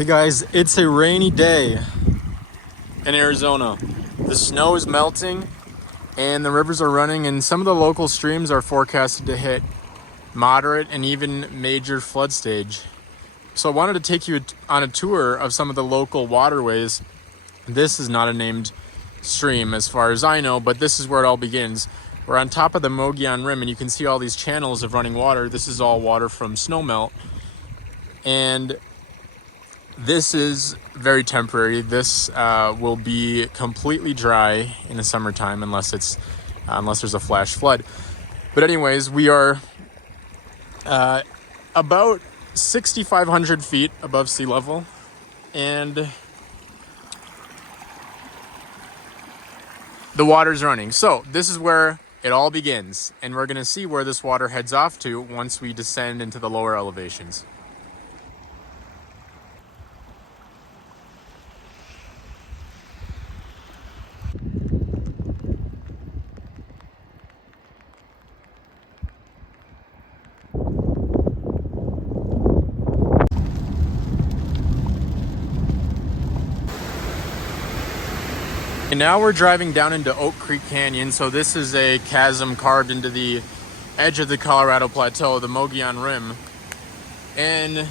Hey guys, it's a rainy day in Arizona. The snow is melting and the rivers are running, and some of the local streams are forecasted to hit moderate and even major flood stage. So I wanted to take you on a tour of some of the local waterways. This is not a named stream as far as I know, but this is where it all begins. We're on top of the Mogollon Rim and you can see all these channels of running water. This is all water from Snowmelt, and this is very temporary. This will be completely dry in the summertime unless there's a flash flood. But anyways, we are about 6,500 feet above sea level, and the water's running. So this is where it all begins, and we're gonna see where this water heads off to once we descend into the lower elevations. And now we're driving down into Oak Creek Canyon. So this is a chasm carved into the edge of the Colorado Plateau, the Mogollon Rim. And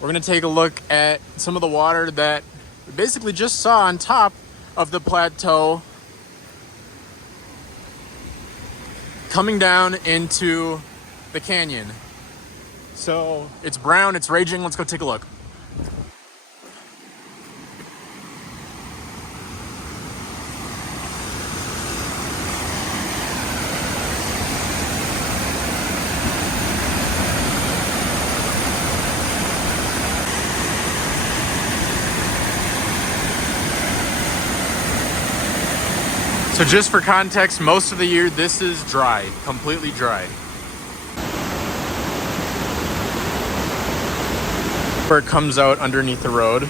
we're gonna take a look at some of the water that we basically just saw on top of the plateau coming down into the canyon. So it's brown, it's raging. Let's go take a look. So just for context, most of the year this is dry, completely dry. Where it comes out underneath the road.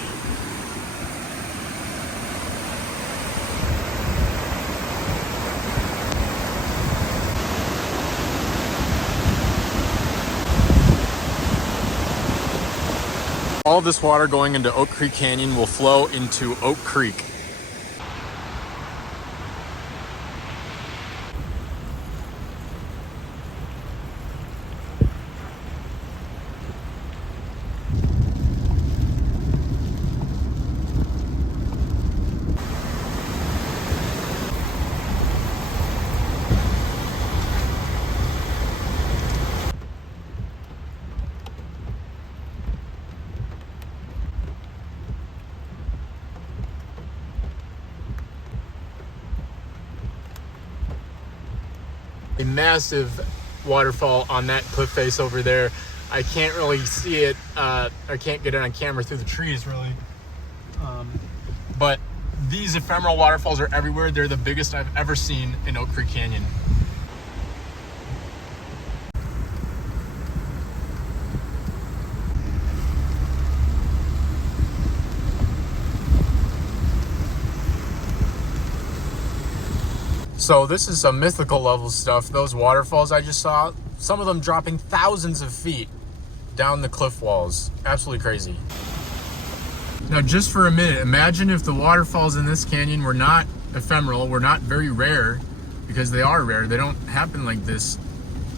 All of this water going into Oak Creek Canyon will flow into Oak Creek. A massive waterfall on that cliff face over there. I can't really see it, I can't get it on camera through the trees really. But these ephemeral waterfalls are everywhere. They're the biggest I've ever seen in Oak Creek Canyon. So this is some mythical level stuff. Those waterfalls I just saw, some of them dropping thousands of feet down the cliff walls. Absolutely crazy. Now just for a minute, imagine if the waterfalls in this canyon were not ephemeral, were not very rare, because they are rare. They don't happen like this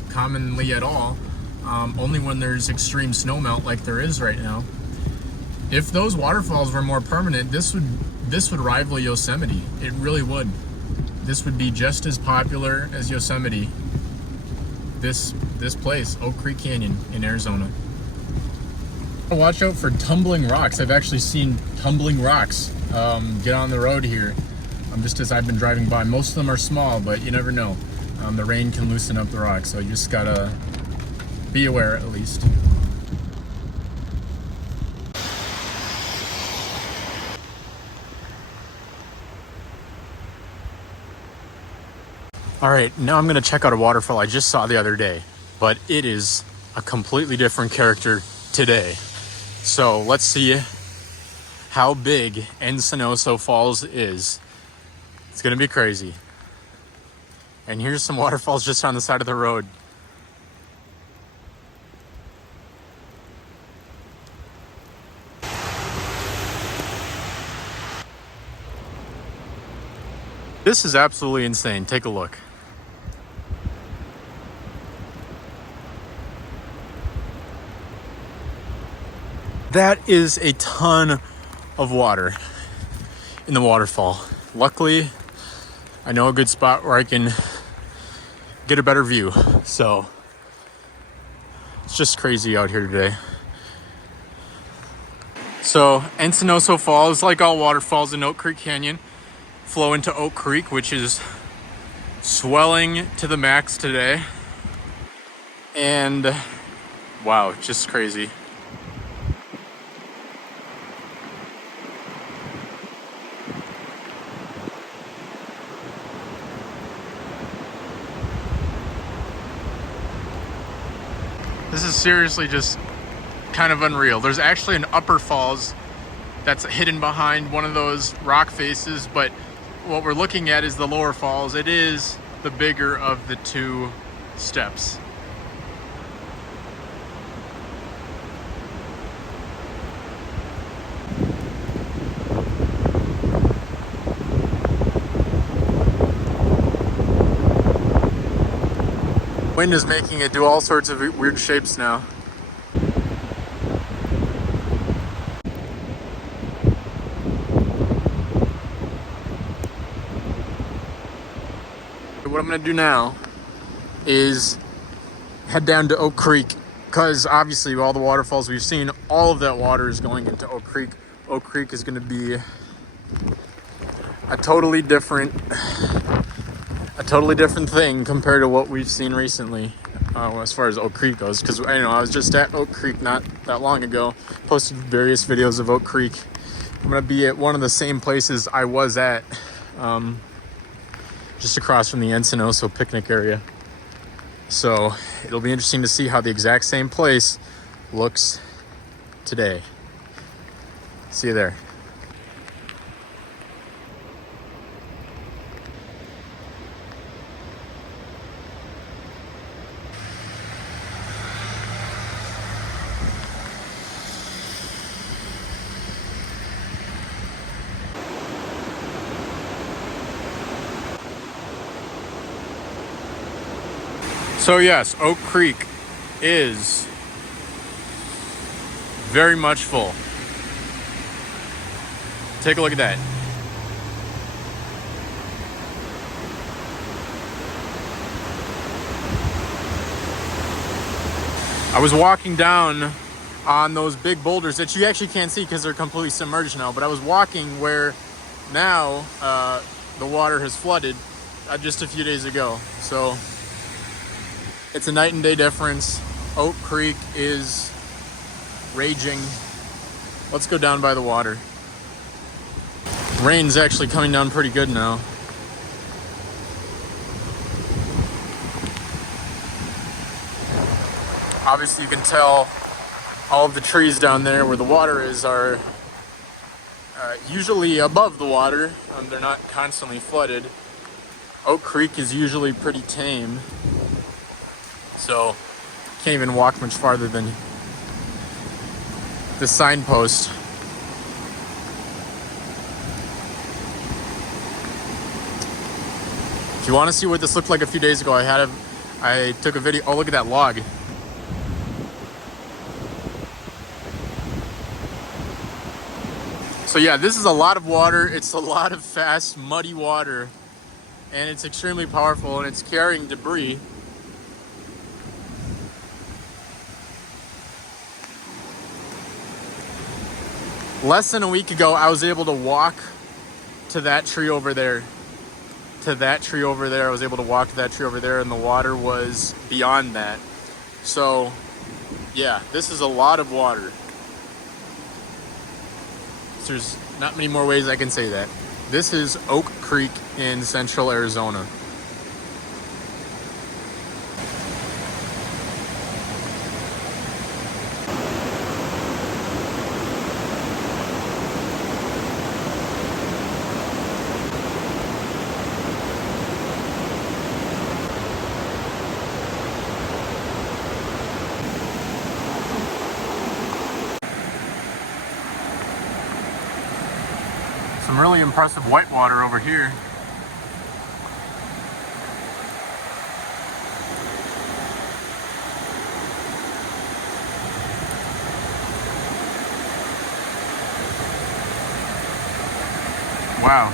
commonly at all. Only when there's extreme snowmelt like there is right now. If those waterfalls were more permanent, this would rival Yosemite. It really would. This would be just as popular as Yosemite. This place, Oak Creek Canyon in Arizona. Watch out for tumbling rocks. I've actually seen tumbling rocks get on the road here just as I've been driving by. Most of them are small, but you never know. The rain can loosen up the rocks, so you just gotta be aware at least. All right, now I'm gonna check out a waterfall I just saw the other day, but it is a completely different character today. So let's see how big Encinoso Falls is. It's gonna be crazy. And here's some waterfalls just on the side of the road. This is absolutely insane. Take a look. That is a ton of water in the waterfall. Luckily, I know a good spot where I can get a better view. So it's just crazy out here today. So Encinoso Falls, like all waterfalls in Oak Creek Canyon, flow into Oak Creek, which is swelling to the max today. And wow, just crazy. This is seriously just kind of unreal. There's actually an upper falls that's hidden behind one of those rock faces, but what we're looking at is the lower falls. It is the bigger of the two steps. Wind is making it do all sorts of weird shapes now. What I'm gonna do now is head down to Oak Creek, because obviously all the waterfalls we've seen, all of that water is going into Oak Creek. Oak Creek is gonna be a totally different thing compared to what we've seen recently, as far as Oak Creek goes. Because I was just at Oak Creek not that long ago, posted various videos of Oak Creek. I'm gonna be at one of the same places I was at, just across from the Encinoso picnic area. So it'll be interesting to see how the exact same place looks today. See you there. So yes, Oak Creek is very much full. Take a look at that. I was walking down on those big boulders that you actually can't see because they're completely submerged now, but I was walking where now the water has flooded just a few days ago. So it's a night and day difference. Oak Creek is raging. Let's go down by the water. Rain's actually coming down pretty good now. Obviously you can tell all of the trees down there where the water is are usually above the water. They're not constantly flooded. Oak Creek is usually pretty tame. So can't even walk much farther than the signpost. If you want to see what this looked like a few days ago, I took a video. Oh, look at that log. So yeah, this is a lot of water. It's a lot of fast, muddy water, and it's extremely powerful, and it's carrying debris. Less than a week ago, I was able to walk to that tree over there. I was able to walk to that tree over there, and the water was beyond that. So, yeah, this is a lot of water. There's not many more ways I can say that. This is Oak Creek in central Arizona. Some really impressive whitewater over here. Wow.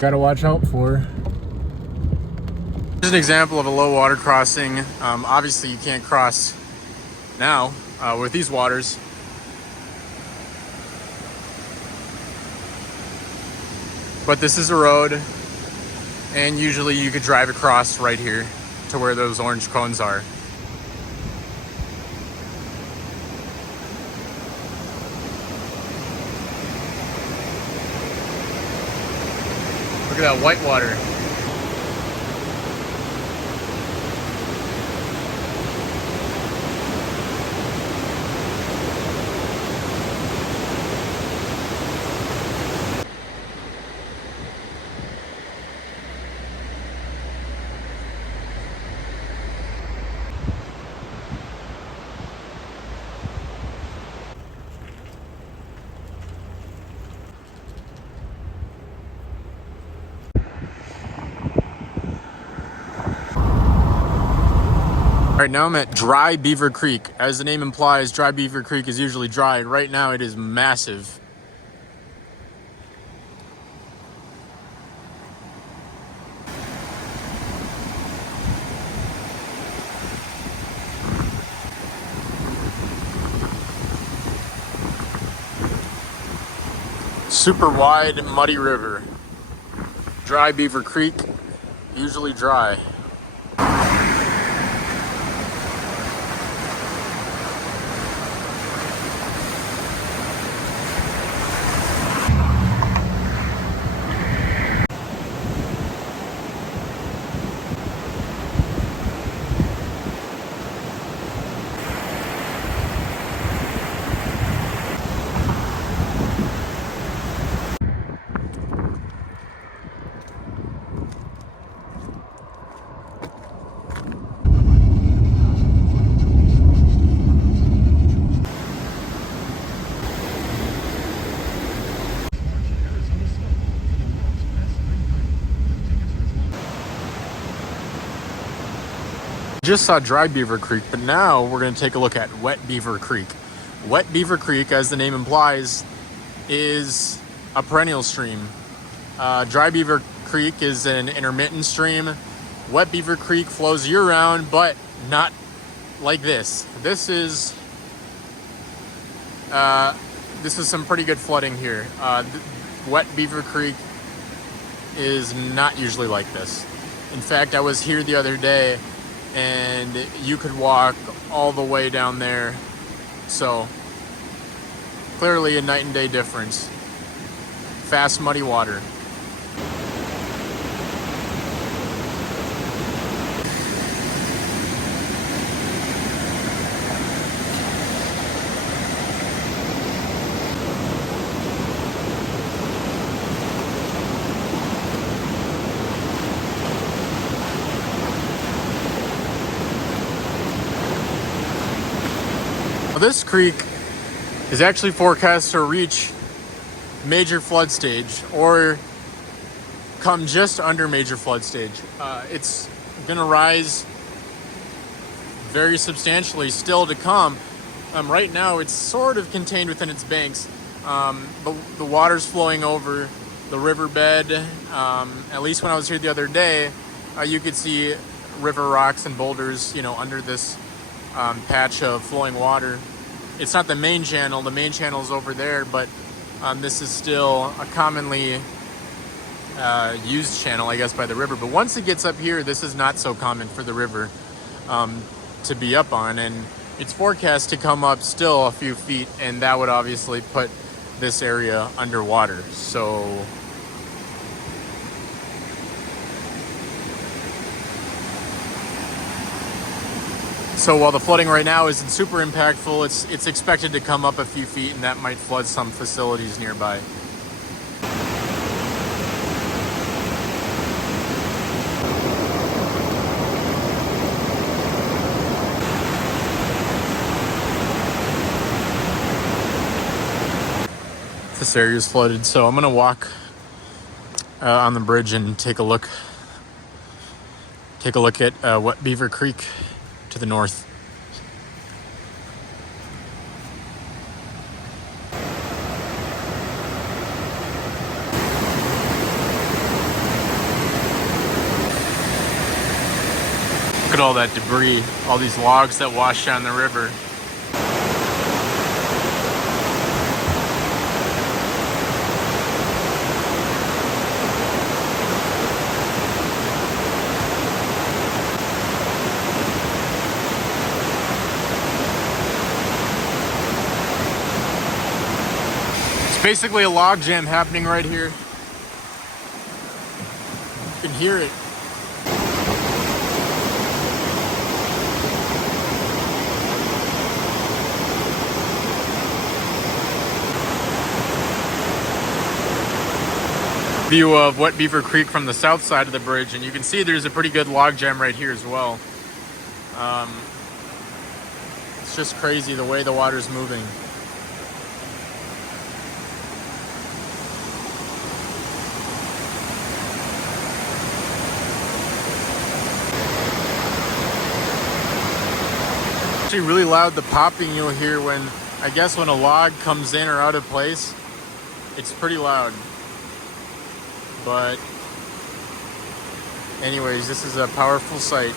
Gotta watch out for. Here's an example of a low water crossing. Obviously you can't cross now with these waters. But this is a road, and usually you could drive across right here to where those orange cones are. Look at that whitewater. All right, now I'm at dry Beaver Creek. As the name implies, dry Beaver Creek is usually dry. Right now it is massive. Super wide, muddy river. Dry Beaver Creek, usually dry. Just saw dry Beaver Creek, but now we're going to take a look at wet Beaver Creek. Wet Beaver Creek, as the name implies, is a perennial stream. Dry Beaver Creek is an intermittent stream. Wet Beaver Creek flows year-round, but not like this. This is some pretty good flooding here. Wet Beaver Creek is not usually like this. In fact, I was here the other day, and you could walk all the way down there. So clearly a night and day difference. Fast, muddy water. This creek is actually forecast to reach major flood stage or come just under major flood stage. It's gonna rise very substantially still to come, Right now, it's sort of contained within its banks. The water's flowing over the riverbed. At least when I was here the other day, you could see river rocks and boulders, under this patch of flowing water. It's not the main channel. The main channel is over there, but this is still a commonly used channel, I guess, by the river. But once it gets up here, this is not so common for the river to be up on, and it's forecast to come up still a few feet, and that would obviously put this area underwater. So while the flooding right now isn't super impactful, it's expected to come up a few feet, and that might flood some facilities nearby. This area is flooded, so I'm gonna walk on the bridge and take a look at Beaver Creek to the north. Look at all that debris, all these logs that wash down the river. Basically a log jam happening right here. You can hear it. View of Wet Beaver Creek from the south side of the bridge, and you can see there's a pretty good log jam right here as well. It's just crazy the way the water's moving. Really loud, the popping you'll hear when a log comes in or out of place. It's pretty loud, but anyways, this is a powerful sight.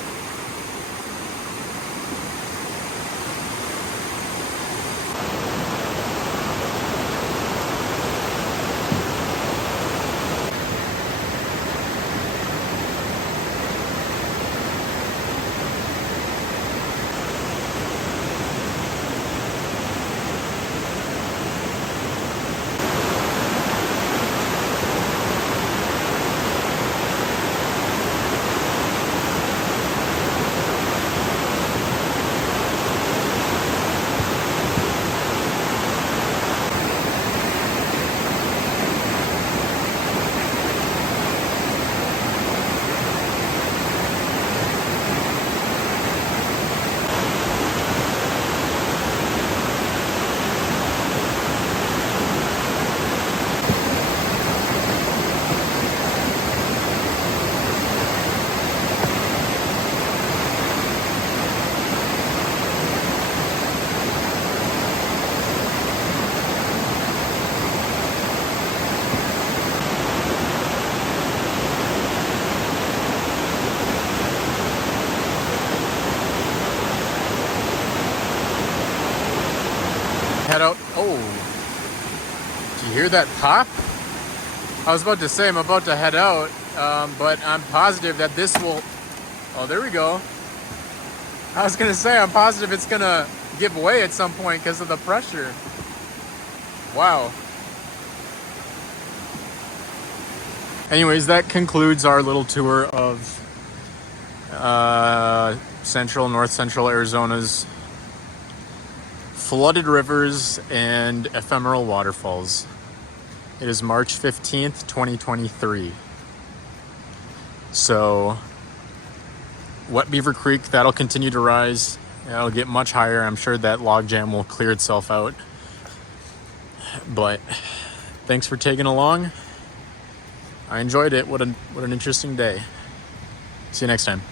Head out. Oh, do you hear that pop? I was about to say I'm about to head out, but I'm positive that this will... Oh, there we go. I was gonna say I'm positive it's gonna give way at some point because of the pressure. Wow. Anyways, that concludes our little tour of north central Arizona's flooded rivers and ephemeral waterfalls. It is March 15th, 2023. So, Wet Beaver Creek, that'll continue to rise. It'll get much higher. I'm sure that log jam will clear itself out. But thanks for tagging along. I enjoyed it. What an interesting day. See you next time.